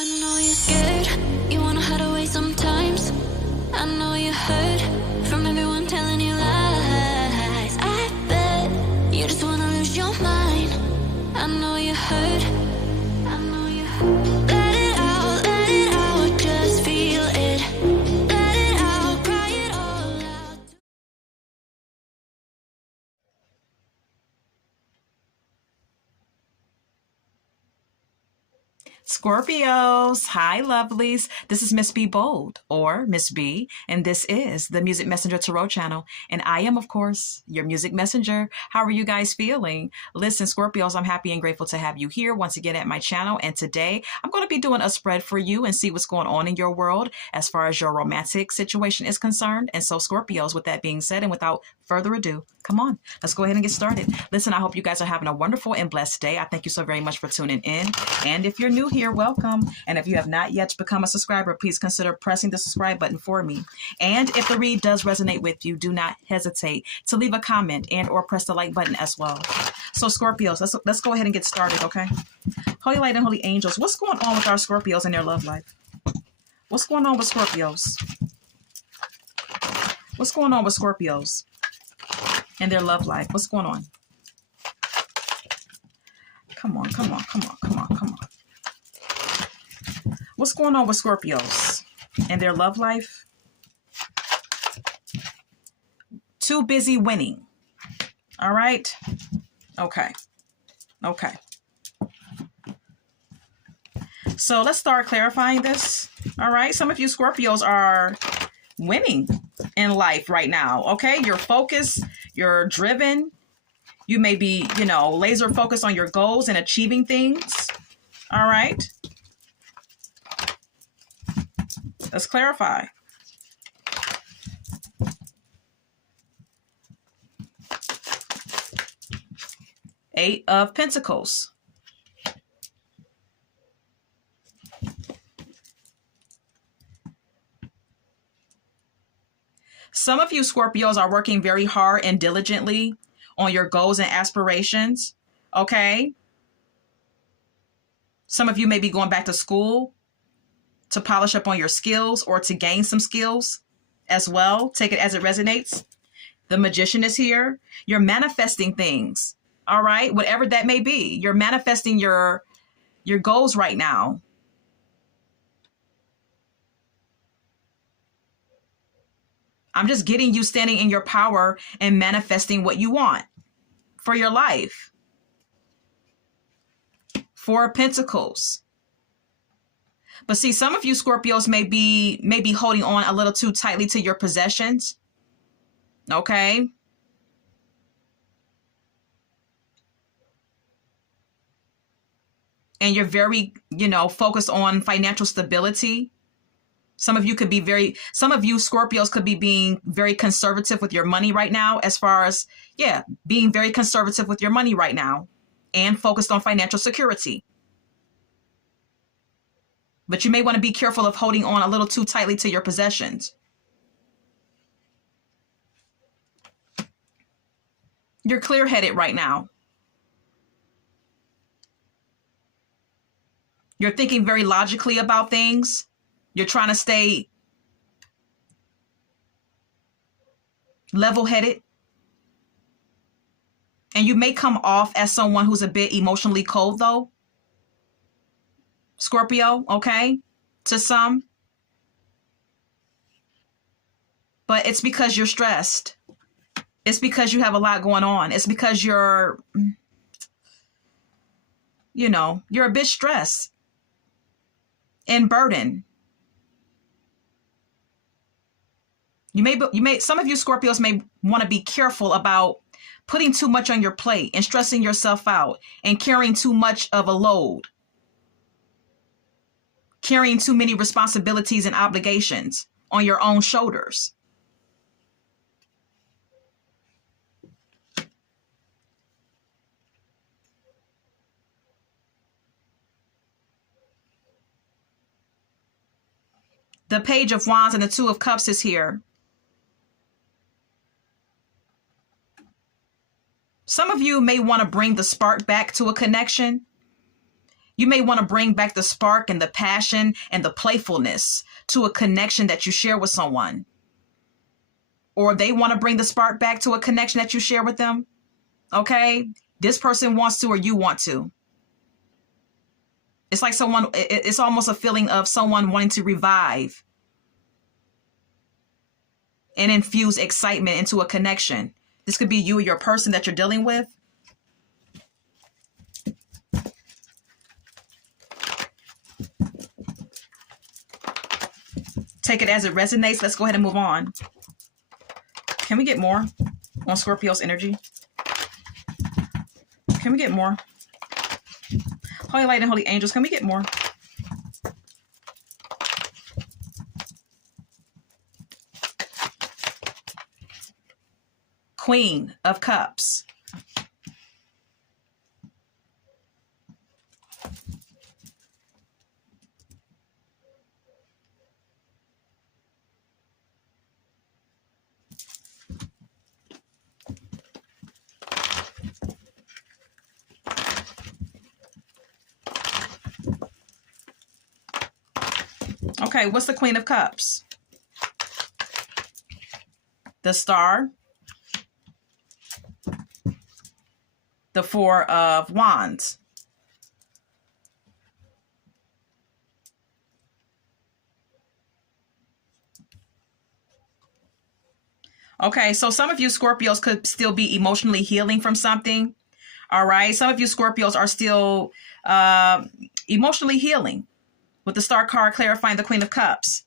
I know you're scared, you wanna hide away sometimes. I know you hurt from everyone telling you lies. I bet you just wanna lose your mind. I know you hurt, I know you hurt. Let it out, just feel it. Let it out, cry it all out. Scorpios, hi lovelies. This is Miss B Bold, or Miss B, and this is the Music Messenger Tarot channel. And I am, of course, your music messenger. How are you guys feeling? Listen, Scorpios, I'm happy and grateful to have you here once again at my channel. And today I'm going to be doing a spread for you and see what's going on in your world as far as your romantic situation is concerned. And so, Scorpios, with that being said, and without further ado, come on, let's go ahead and get started. Listen, I hope you guys are having a wonderful and blessed day. I thank you so very much for tuning in. And if you're new here, welcome. And if you have not yet become a subscriber, please consider pressing the subscribe button for me. And if the read does resonate with you, do not hesitate to leave a comment and or press the like button as well. So Scorpios, let's go ahead and get started, okay? Holy light and holy angels, what's going on with our Scorpios and their love life? What's going on with Scorpios? What's going on with Scorpios and their love life? What's going on? Come on, come on, come on, come on, come on. What's going on with Scorpios and their love life? Too busy winning. All right. Okay. Okay. So let's start clarifying this. All right. Some of you Scorpios are winning in life right now. Okay. You're focused. You're driven. You may be, laser focused on your goals and achieving things. All right. Let's clarify. Eight of Pentacles. Some of you Scorpios are working very hard and diligently on your goals and aspirations. Okay. Some of you may be going back to school to polish up on your skills or to gain some skills as well. Take it as it resonates. The Magician is here. You're manifesting things. All right. Whatever that may be. You're manifesting your goals right now. I'm just getting you standing in your power and manifesting what you want for your life. Four of Pentacles. But see, some of you Scorpios may be holding on a little too tightly to your possessions. Okay. And you're very, focused on financial stability. Some of you Scorpios could be being very conservative with your money right now, as far as, being very conservative with your money right now and focused on financial security. But you may want to be careful of holding on a little too tightly to your possessions. You're clear-headed right now. You're thinking very logically about things. You're trying to stay level-headed. And you may come off as someone who's a bit emotionally cold, though. Scorpio, okay, to some. But it's because you're stressed. It's because you have a lot going on. It's because you're a bit stressed and burdened. Some of you Scorpios may want to be careful about putting too much on your plate and stressing yourself out and carrying too much of a load. Carrying too many responsibilities and obligations on your own shoulders. The Page of Wands and the Two of Cups is here. Some of you may want to bring the spark back to a connection. You may want to bring back the spark and the passion and the playfulness to a connection that you share with someone. Or they want to bring the spark back to a connection that you share with them. Okay? This person wants to or you want to. It's like it's almost a feeling of someone wanting to revive and infuse excitement into a connection. This could be you or your person that you're dealing with. Take it as it resonates. Let's go ahead and move on. Can we get more on Scorpio's energy? Can we get more? Holy light and holy angels, can we get more? Queen of Cups. Okay, what's the Queen of Cups? The Star. The Four of Wands. Okay, so some of you Scorpios could still be emotionally healing from something. All right, some of you Scorpios are still emotionally healing with the Star card clarifying the Queen of Cups.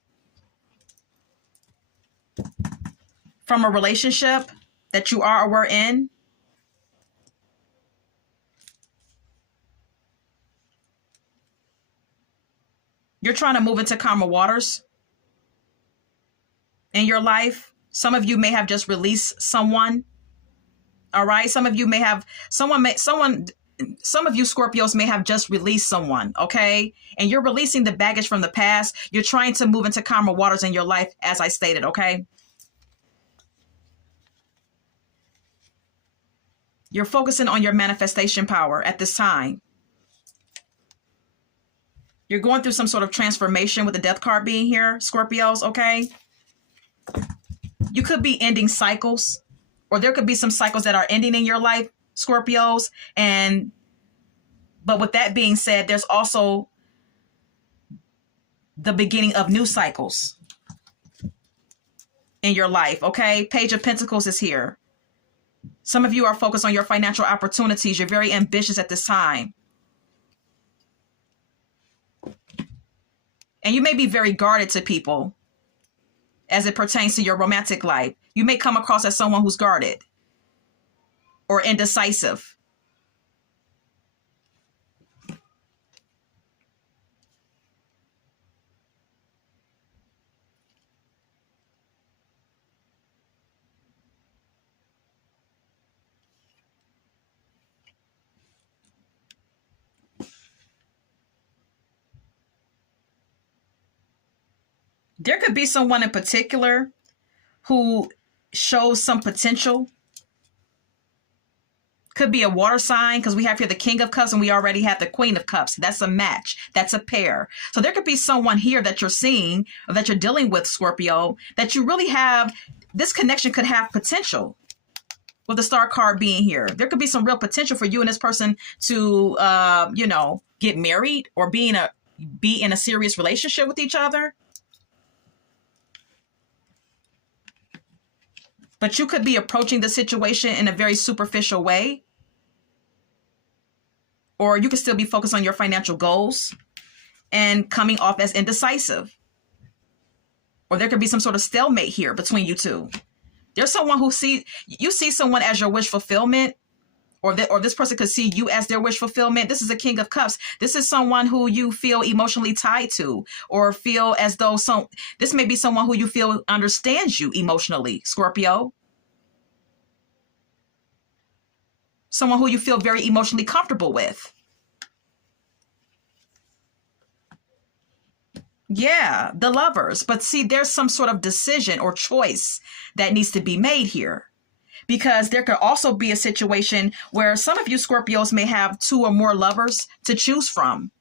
From a relationship that you are or were in. You're trying to move into calmer waters in your life. Some of you may have just released someone. All right. Some of you may have some of you Scorpios may have just released someone. Okay. And you're releasing the baggage from the past. You're trying to move into calmer waters in your life, as I stated. Okay. You're focusing on your manifestation power at this time. You're going through some sort of transformation with the Death card being here, Scorpios, okay? You could be ending cycles, or there could be some cycles that are ending in your life, Scorpios. But with that being said, there's also the beginning of new cycles in your life, okay? Page of Pentacles is here. Some of you are focused on your financial opportunities. You're very ambitious at this time. And you may be very guarded to people as it pertains to your romantic life. You may come across as someone who's guarded or indecisive. There could be someone in particular who shows some potential. Could be a water sign, because we have here the King of Cups and we already have the Queen of Cups. That's a match. That's a pair. So there could be someone here that you're seeing or that you're dealing with, Scorpio, that you really have. This connection could have potential with the Star card being here. There could be some real potential for you and this person to, get married or be in a serious relationship with each other. But you could be approaching the situation in a very superficial way. Or you could still be focused on your financial goals and coming off as indecisive. Or there could be some sort of stalemate here between you two. There's someone who you see someone as your wish fulfillment, or this person could see you as their wish fulfillment. This is a King of Cups. This is someone who you feel emotionally tied to, or feel as though this may be someone who you feel understands you emotionally, Scorpio. Someone who you feel very emotionally comfortable with. Yeah, the Lovers. But see, there's some sort of decision or choice that needs to be made here. Because there could also be a situation where some of you Scorpios may have two or more lovers to choose from.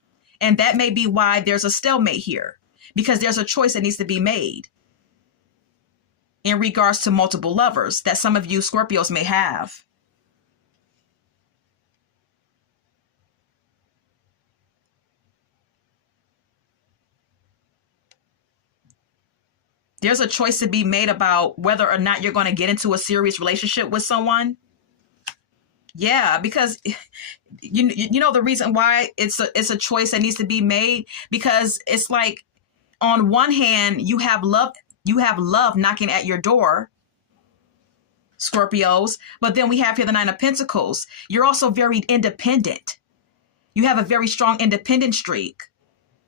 And that may be why there's a stalemate here, because there's a choice that needs to be made in regards to multiple lovers that some of you Scorpios may have. There's a choice to be made about whether or not you're going to get into a serious relationship with someone. Yeah, because you know the reason why it's a choice that needs to be made, because it's like, on one hand, you have love knocking at your door, Scorpios, but then we have here the Nine of Pentacles. You're also very independent. You have a very strong independent streak.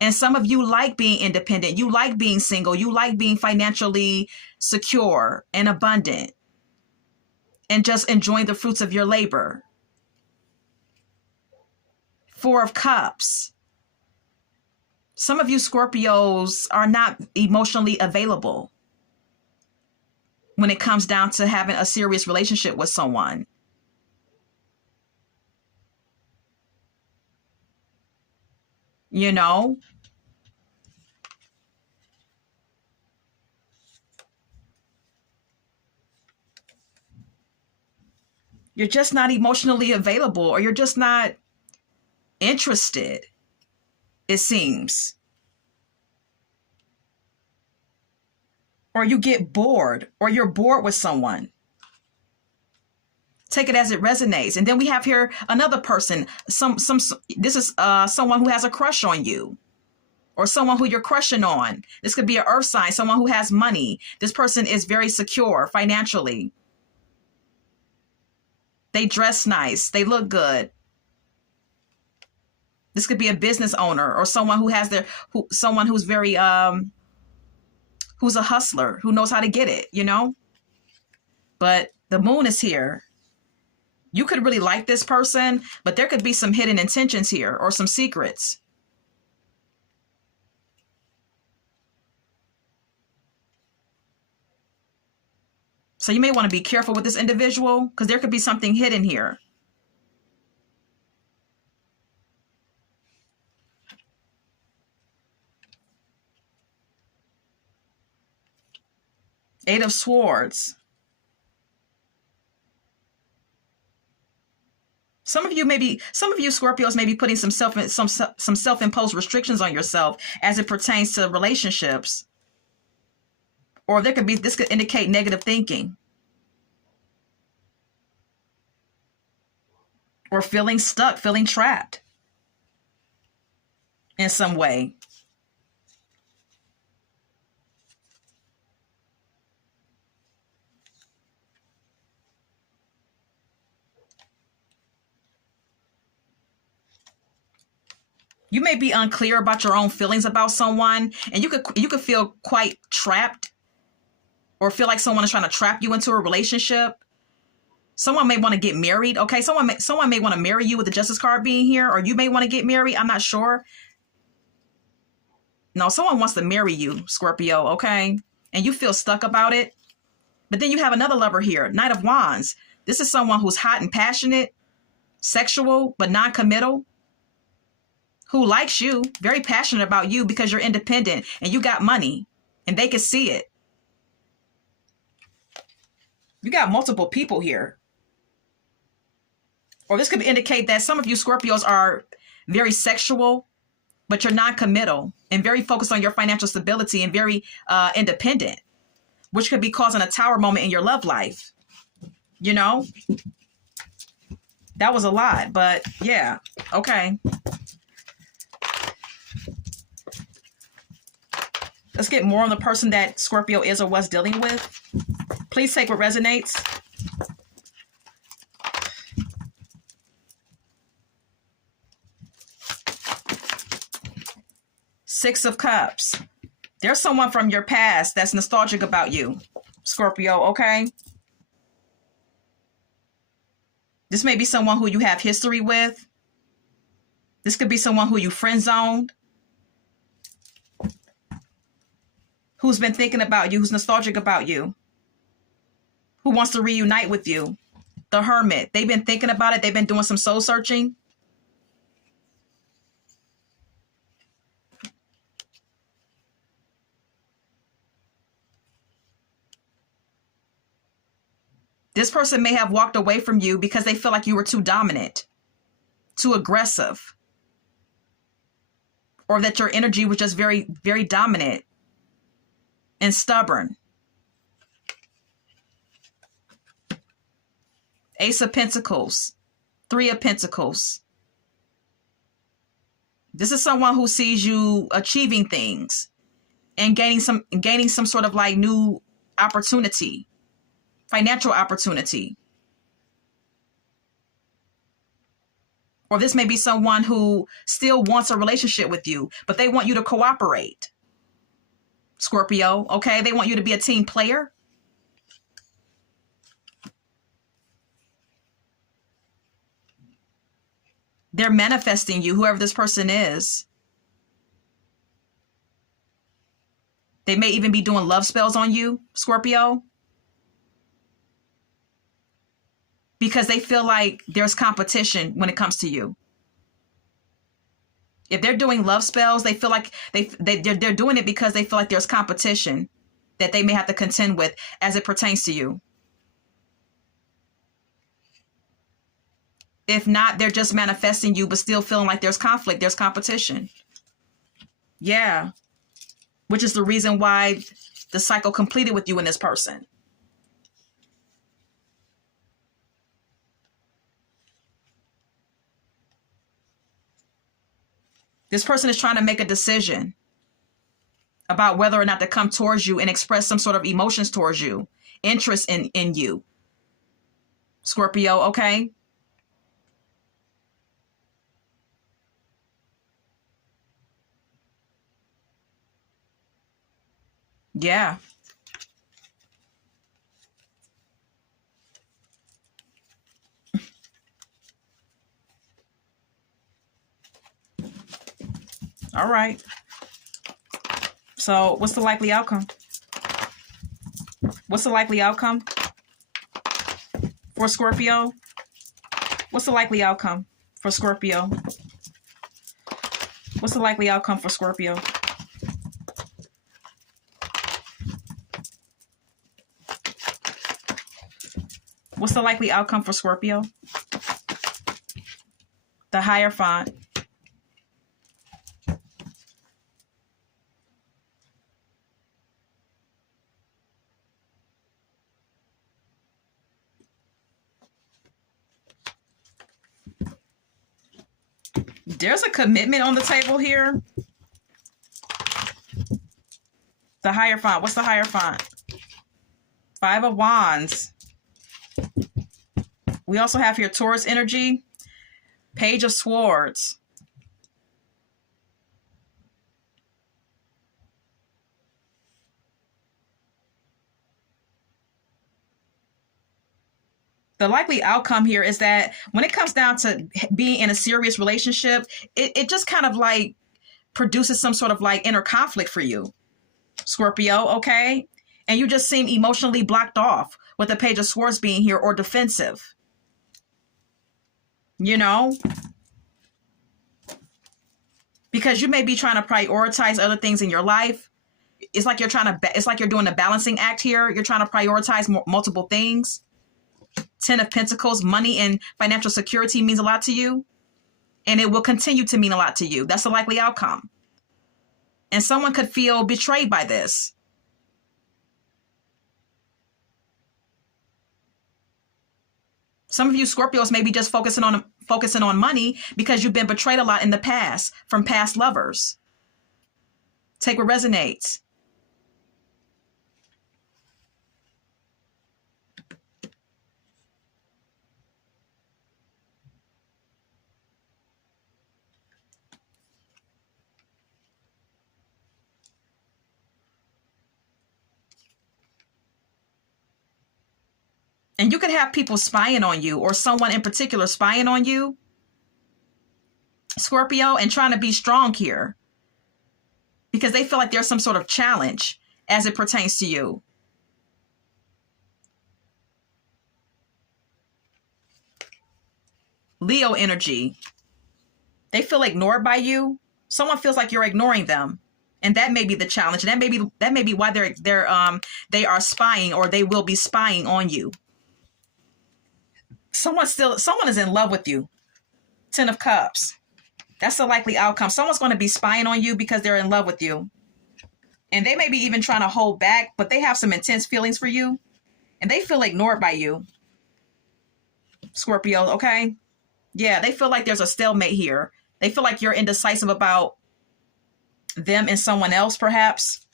And some of you like being independent. You like being single. You like being financially secure and abundant and just enjoying the fruits of your labor. Four of Cups. Some of you Scorpios are not emotionally available when it comes down to having a serious relationship with someone. You know? You're just not emotionally available, or you're just not interested, it seems. Or you get bored, or you're bored with someone. Take it as it resonates. And then we have here another person. This is someone who has a crush on you, or someone who you're crushing on. This could be an earth sign, someone who has money. This person is very secure financially. They dress nice. They look good. This could be a business owner, or someone who has someone who's very who's a hustler, who knows how to get it, you know? But the moon is here. You could really like this person, but there could be some hidden intentions here, or some secrets. So you may want to be careful with this individual, because there could be something hidden here. Eight of Swords. Some of you Scorpios may be putting some self-imposed restrictions on yourself as it pertains to relationships. Or this could indicate negative thinking. Or feeling stuck, feeling trapped in some way. You may be unclear about your own feelings about someone, and you could feel quite trapped, or feel like someone is trying to trap you into a relationship. Someone may want to get married. Okay, someone may want to marry you with the Justice card being here, or you may want to get married. I'm not sure. No, someone wants to marry you, Scorpio, okay? And you feel stuck about it. But then you have another lover here, Knight of Wands. This is someone who's hot and passionate, sexual, but non-committal, who likes you, very passionate about you because you're independent and you got money and they can see it. You got multiple people here. Or this could indicate that some of you Scorpios are very sexual, but you're non-committal and very focused on your financial stability and very independent, which could be causing a tower moment in your love life. You know? That was a lot, but yeah, okay. Let's get more on the person that Scorpio is or was dealing with. Please take what resonates. Six of Cups. There's someone from your past that's nostalgic about you, Scorpio, okay? This may be someone who you have history with. This could be someone who you friend-zoned, who's been thinking about you, who's nostalgic about you, who wants to reunite with you. The Hermit. They've been thinking about it. They've been doing some soul searching. This person may have walked away from you because they feel like you were too dominant, too aggressive, or that your energy was just very, very dominant and stubborn. Ace of Pentacles, Three of Pentacles. This is someone who sees you achieving things and gaining some sort of like new opportunity, financial opportunity. Or this may be someone who still wants a relationship with you, but they want you to cooperate. Scorpio, okay? They want you to be a team player. They're manifesting you, whoever this person is. They may even be doing love spells on you, Scorpio, because they feel like there's competition when it comes to you. If they're doing love spells, they feel like they're doing it because they feel like there's competition that they may have to contend with as it pertains to you. If not, they're just manifesting you, but still feeling like there's conflict, there's competition. Yeah. Which is the reason why the cycle completed with you and this person. This person is trying to make a decision about whether or not to come towards you and express some sort of emotions towards you, interest in you. Scorpio, okay? Yeah. All right. So what's the likely outcome? What's the likely outcome for Scorpio? What's the likely outcome for Scorpio? What's the likely outcome for Scorpio? What's the likely outcome for Scorpio? The Hierophant. There's a commitment on the table here. The Hierophant. What's the Hierophant? Five of Wands. We also have here Taurus energy. Page of Swords. The likely outcome here is that when it comes down to being in a serious relationship, it just kind of like produces some sort of like inner conflict for you, Scorpio, okay? And you just seem emotionally blocked off with the Page of Swords being here, or defensive. You know? Because you may be trying to prioritize other things in your life. It's like you're doing a balancing act here. You're trying to prioritize multiple things. 10 of Pentacles, money and financial security means a lot to you. And it will continue to mean a lot to you. That's the likely outcome. And someone could feel betrayed by this. Some of you Scorpios may be just focusing on money because you've been betrayed a lot in the past from past lovers. Take what resonates. And you could have people spying on you, or someone in particular spying on you, Scorpio, and trying to be strong here because they feel like there's some sort of challenge as it pertains to you. Leo energy. They feel ignored by you. Someone feels like you're ignoring them. And that may be the challenge. And that may be why they are spying, or they will be spying on you. Someone is in love with you. 10 of Cups. That's the likely outcome. Someone's going to be spying on you because they're in love with you. And they may be even trying to hold back, but they have some intense feelings for you. And they feel ignored by you. Scorpio, okay? Yeah, they feel like there's a stalemate here. They feel like you're indecisive about them and someone else, perhaps.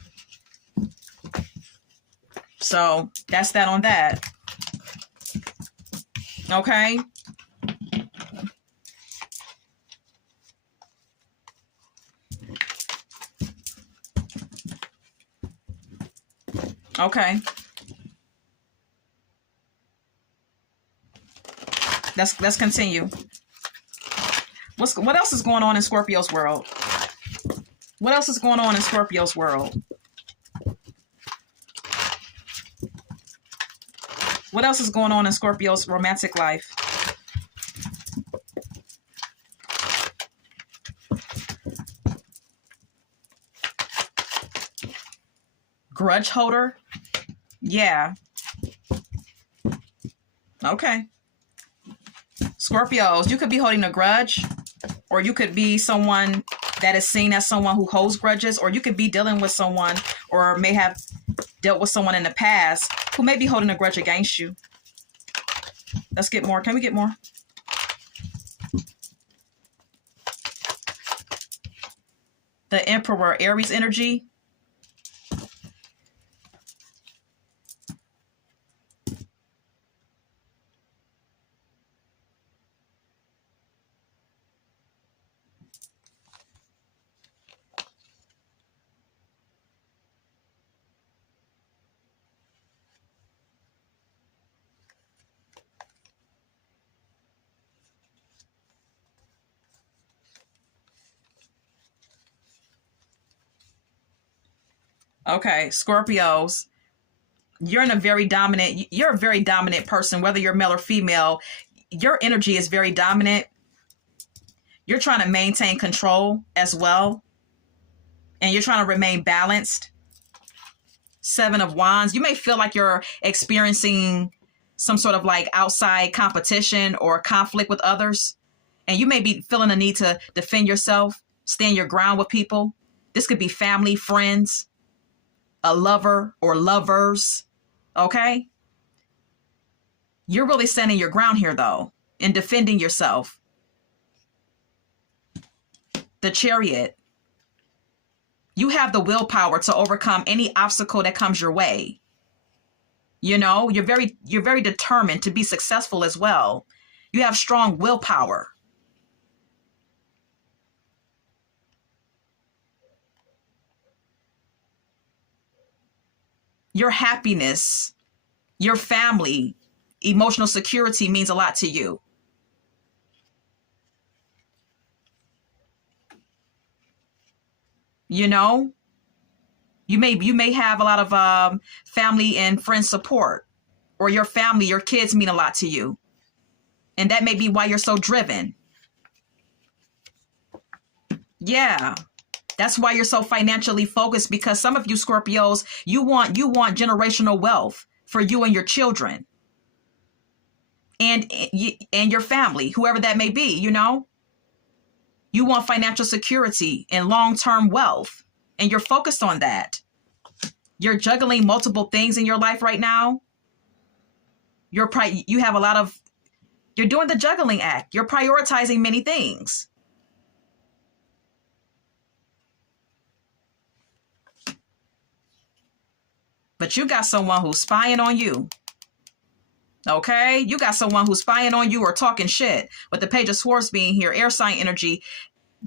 So that's that on that. Okay? Okay. Let's continue. What else is going on in Scorpio's world? What else is going on in Scorpio's world? What else is going on in Scorpio's romantic life? Grudge holder? Yeah. Okay. Scorpios, you could be holding a grudge, or you could be someone that is seen as someone who holds grudges, or you could be dealing with someone or may have dealt with someone in the past who may be holding a grudge against you. Let's get more. Can we get more? The Emperor, Aries energy. Okay, Scorpios, you're a very dominant person, whether you're male or female. Your energy is very dominant. You're trying to maintain control as well. And you're trying to remain balanced. 7 of Wands. You may feel like you're experiencing some sort of like outside competition or conflict with others. And you may be feeling a need to defend yourself, stand your ground with people. This could be family, friends, a lover or lovers. Okay? You're really standing your ground here, though, and defending yourself. The Chariot. You have the willpower to overcome any obstacle that comes your way. You know, you're very determined to be successful as well. You have strong willpower. Your happiness, your family, emotional security means a lot to you. You know, you may have a lot of family and friend support, or your family, your kids mean a lot to you. And that may be why you're so driven. Yeah. That's why you're so financially focused, because some of you Scorpios, you want generational wealth for you and your children. And your family, whoever that may be, you know. You want financial security and long-term wealth, and you're focused on that. You're juggling multiple things in your life right now. You're doing the juggling act. You're prioritizing many things. But you got someone who's spying on you. Okay? You got someone who's spying on you or talking shit. With the Page of Swords being here, air sign energy,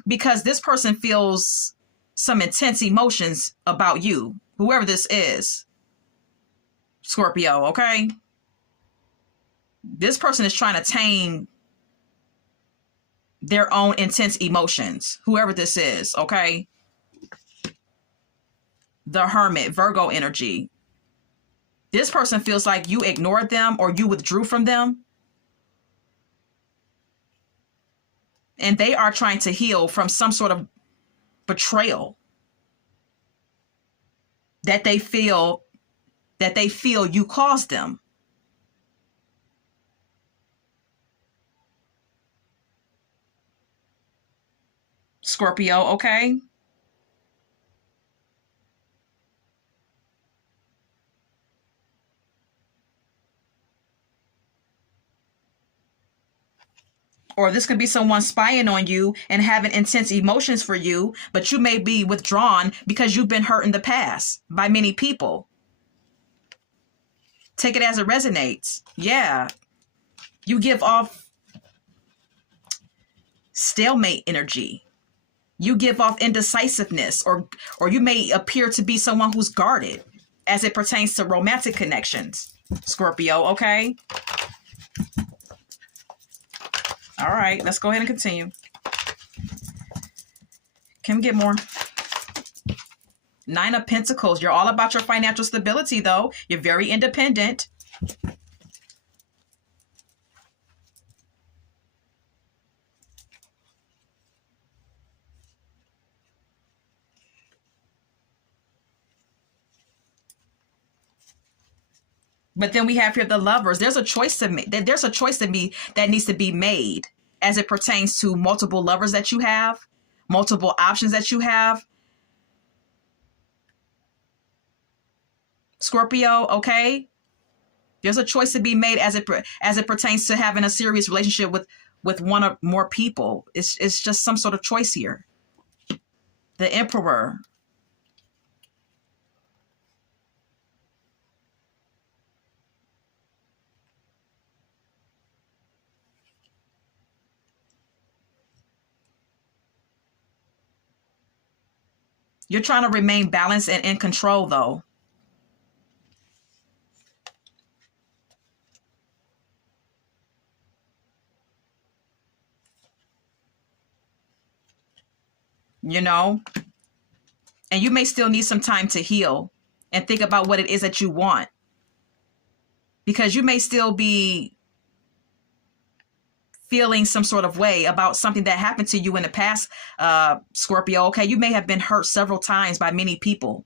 because this person feels some intense emotions about you, whoever this is. Scorpio, okay? This person is trying to tame their own intense emotions, whoever this is, okay? The Hermit, Virgo energy. This person feels like you ignored them or you withdrew from them. And they are trying to heal from some sort of betrayal that they feel you caused them. Scorpio, okay? Or this could be someone spying on you and having intense emotions for you, but you may be withdrawn because you've been hurt in the past by many people. Take it as it resonates. Yeah. You give off stalemate energy. You give off indecisiveness, or you may appear to be someone who's guarded as it pertains to romantic connections. Scorpio, okay? All right, let's go ahead and continue. Can we get more? Nine of Pentacles. You're all about your financial stability, though. You're very independent. But then we have here the Lovers. There's a choice to make. There's a choice to be that needs to be made as it pertains to multiple lovers that you have, multiple options that you have. Scorpio, okay? There's a choice to be made as it pertains to having a serious relationship with one or more people. It's just some sort of choice here. The Emperor. You're trying to remain balanced and in control, though. You know? And you may still need some time to heal and think about what it is that you want. Because you may still be feeling some sort of way about something that happened to you in the past, Scorpio, okay? You may have been hurt several times by many people.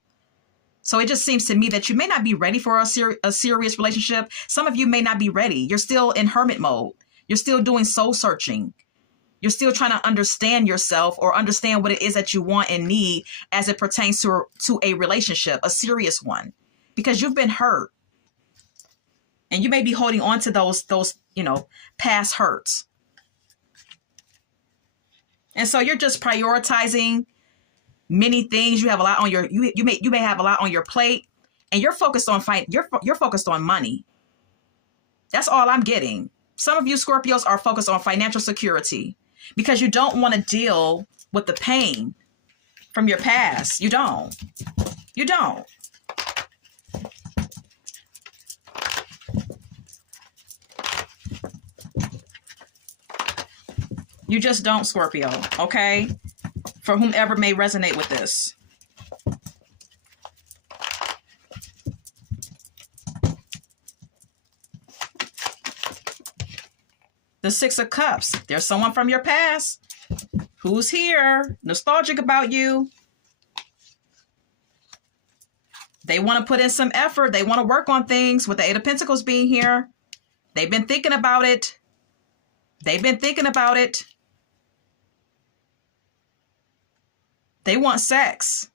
So it just seems to me that you may not be ready for a serious relationship. Some of you may not be ready. You're still in hermit mode. You're still doing soul searching. You're still trying to understand yourself or understand what it is that you want and need as it pertains to a relationship, a serious one, because you've been hurt. And you may be holding on to those, past hurts. And so you're just prioritizing many things. You have a lot on your, you may have a lot on your plate, and you're focused on you're focused on money. That's all I'm getting. Some of you Scorpios are focused on financial security because you don't want to deal with the pain from your past. You don't. You don't. You just don't, Scorpio, okay? For whomever may resonate with this. The Six of Cups. There's someone from your past who's here, nostalgic about you. They want to put in some effort. They want to work on things with the Eight of Pentacles being here. They've been thinking about it. They've been thinking about it. They want sex.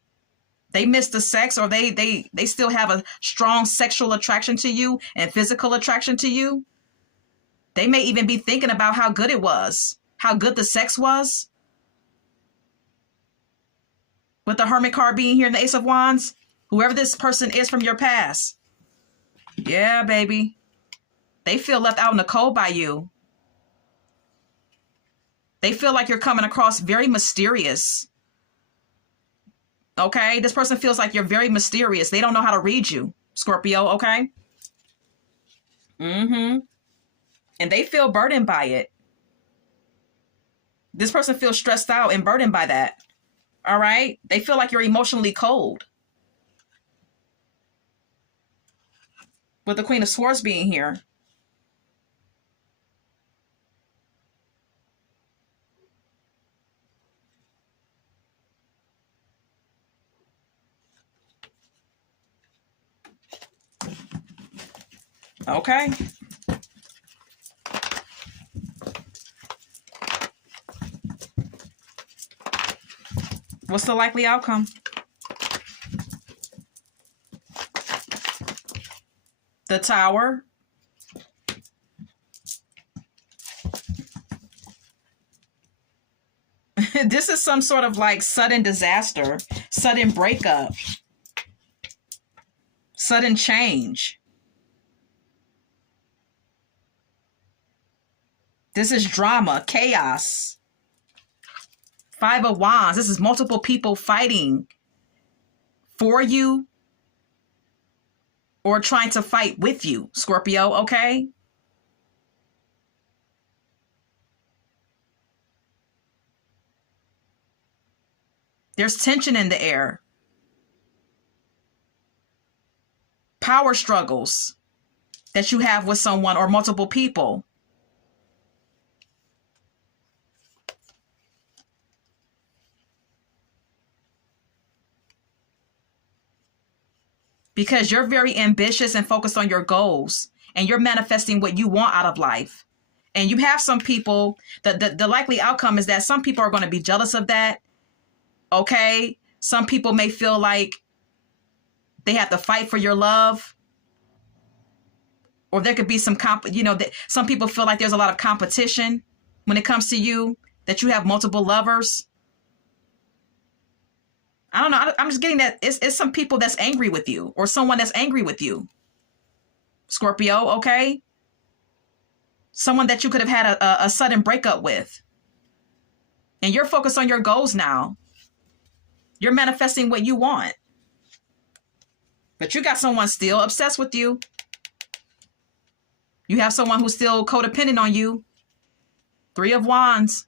They miss the sex, or they still have a strong sexual attraction to you and physical attraction to you. They may even be thinking about how good it was, how good the sex was. With the Hermit card being here in the Ace of Wands, whoever this person is from your past. Yeah, baby. They feel left out in the cold by you. They feel like you're coming across very mysterious. Okay? This person feels like you're very mysterious. They don't know how to read you, Scorpio, okay? And they feel burdened by it. This person feels stressed out and burdened by that. All right? They feel like you're emotionally cold. With the Queen of Swords being here. Okay. What's the likely outcome? The Tower. This is some sort of like sudden disaster, sudden breakup, sudden change. This is drama, chaos. Five of Wands. This is multiple people fighting for you or trying to fight with you, Scorpio, okay? There's tension in the air. Power struggles that you have with someone or multiple people. Because you're very ambitious and focused on your goals and you're manifesting what you want out of life. And you have some people, the likely outcome is that some people are going to be jealous of that. Okay. Some people may feel like they have to fight for your love. Or there could be some, some people feel like there's a lot of competition when it comes to you, that you have multiple lovers. I don't know. I'm just getting that it's some people that's angry with you or someone that's angry with you. Scorpio, okay? Someone that you could have had a sudden breakup with. And you're focused on your goals now. You're manifesting what you want. But you got someone still obsessed with you. You have someone who's still codependent on you. Three of Wands.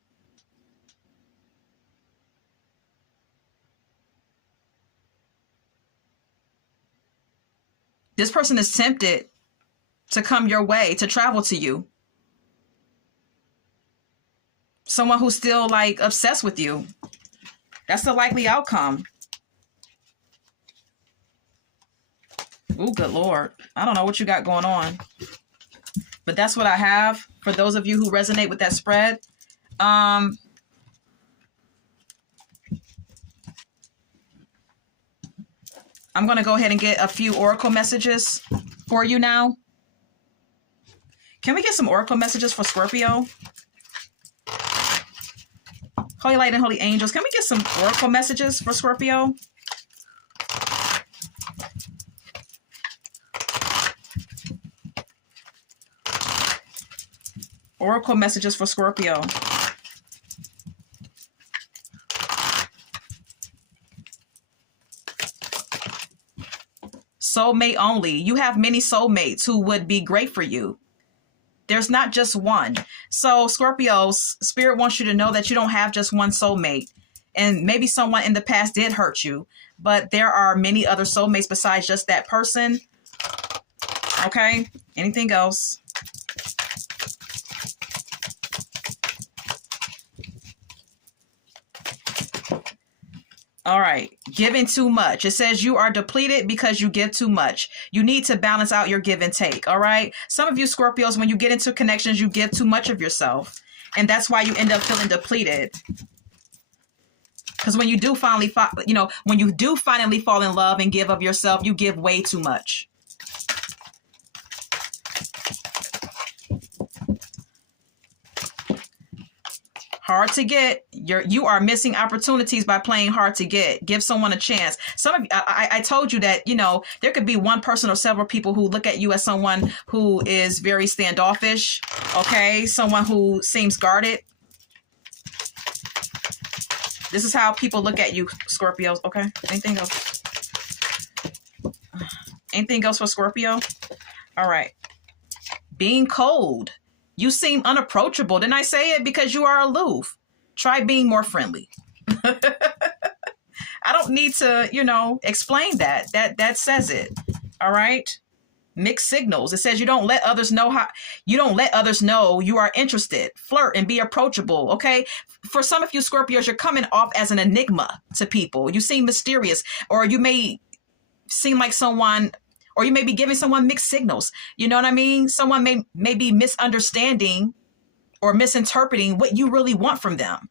This person is tempted to come your way, to travel to you. Someone who's still like obsessed with you. That's the likely outcome. Oh, good Lord. I don't know what you got going on. But that's what I have for those of you who resonate with that spread. I'm going to go ahead and get a few oracle messages for you now. Can we get some oracle messages for Scorpio? Holy Light and Holy Angels, can we get some oracle messages for Scorpio? Oracle messages for Scorpio. Soulmate only. You have many soulmates who would be great for you. There's not just one. So Scorpio's Spirit wants you to know that you don't have just one soulmate. And maybe someone in the past did hurt you, but there are many other soulmates besides just that person. Okay. Anything else? All right. Giving too much. It says you are depleted because you give too much. You need to balance out your give and take. All right. Some of you Scorpios, when you get into connections, you give too much of yourself. And that's why you end up feeling depleted. Because when you do finally fall in love and give of yourself, you give way too much. Hard to get. You are missing opportunities by playing hard to get. Give someone a chance. Some of you, I told you that, there could be one person or several people who look at you as someone who is very standoffish. Okay. Someone who seems guarded. This is how people look at you, Scorpios. Okay. Anything else? Anything else for Scorpio? All right. Being cold. You seem unapproachable. Didn't I say it? Because you are aloof. Try being more friendly. I don't need to, explain that. That says it. All right. Mixed signals. It says you don't let others know you are interested. Flirt and be approachable. Okay. For some of you Scorpios, you're coming off as an enigma to people. You seem mysterious, or you may seem like someone, or you may be giving someone mixed signals. You know what I mean? Someone may be misunderstanding or misinterpreting what you really want from them.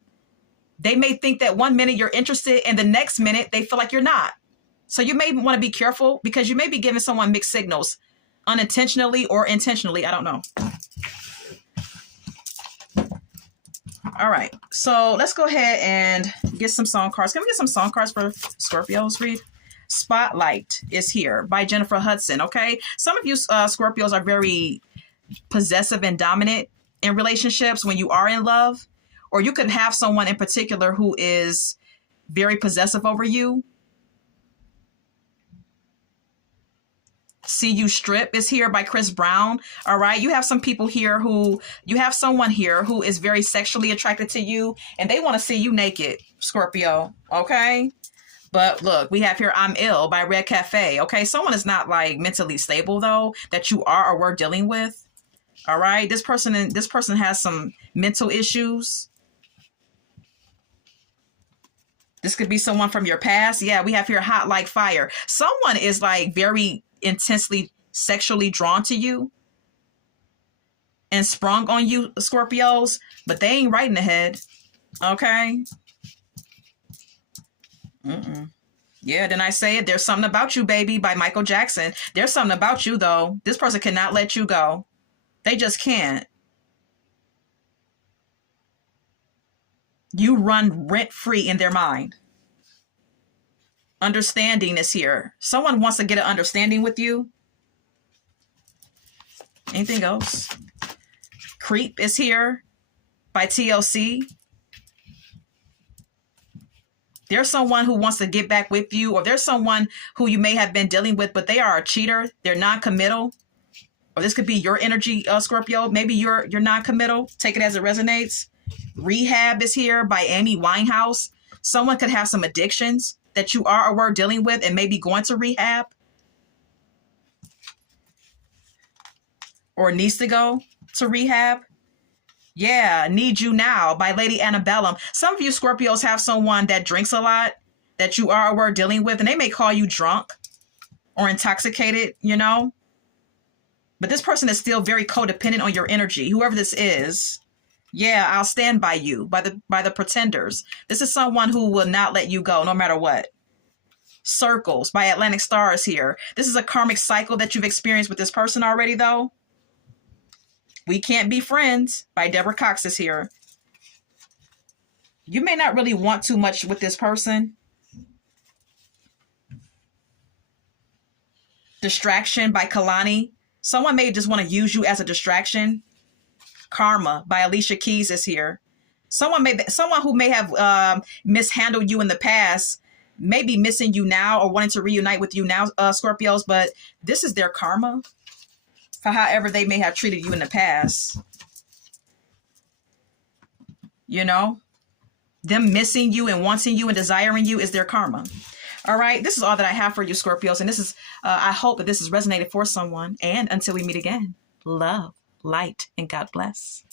They may think that one minute you're interested and the next minute they feel like you're not. So you may want to be careful because you may be giving someone mixed signals unintentionally or intentionally. I don't know. All right. So let's go ahead and get some song cards. Can we get some song cards for Scorpios, read? Spotlight is here by Jennifer Hudson. Okay. Some of you Scorpios are very possessive and dominant in relationships when you are in love, or you could have someone in particular who is very possessive over you. See You Strip is here by Chris Brown. All right. You have some people here you have someone here who is very sexually attracted to you and they want to see you naked, Scorpio. Okay. But look, we have here I'm Ill by Red Cafe. Okay. Someone is not like mentally stable though, that you are or were dealing with. All right. This person has some mental issues. This could be someone from your past. Yeah, we have here Hot Like Fire. Someone is like very intensely sexually drawn to you and sprung on you, Scorpios, but they ain't right in the head. Okay. Yeah, didn't I say it? There's Something About You, Baby by Michael Jackson. There's something about you, though. This person cannot let you go. They just can't. You run rent-free in their mind. Understanding is here. Someone wants to get an understanding with you. Anything else? Creep is here by TLC. There's someone who wants to get back with you, or there's someone who you may have been dealing with, but they are a cheater. They're non-committal. Or this could be your energy, Scorpio. Maybe you're non-committal. Take it as it resonates. Rehab is here by Amy Winehouse. Someone could have some addictions that you are or were dealing with and maybe going to rehab. Or needs to go to rehab. Yeah, Need You Now by Lady Antebellum. Some of you Scorpios have someone that drinks a lot that you are or were dealing with, and they may call you drunk or intoxicated, you know. But this person is still very codependent on your energy, whoever this is. Yeah, I'll stand by you, by the Pretenders. This is someone who will not let you go no matter what. Circles by Atlantic Stars here. This is a karmic cycle that you've experienced with this person already, though. We Can't Be Friends by Deborah Cox is here. You may not really want too much with this person. Distraction by Kalani. Someone may just want to use you as a distraction. Karma by Alicia Keys is here. Someone who may have mishandled you in the past may be missing you now or wanting to reunite with you now, Scorpios, but this is their karma for however they may have treated you in the past. You know, them missing you and wanting you and desiring you is their karma. All right, this is all that I have for you, Scorpios, and this is, I hope that this has resonated for someone. And until we meet again, love, light, and God bless.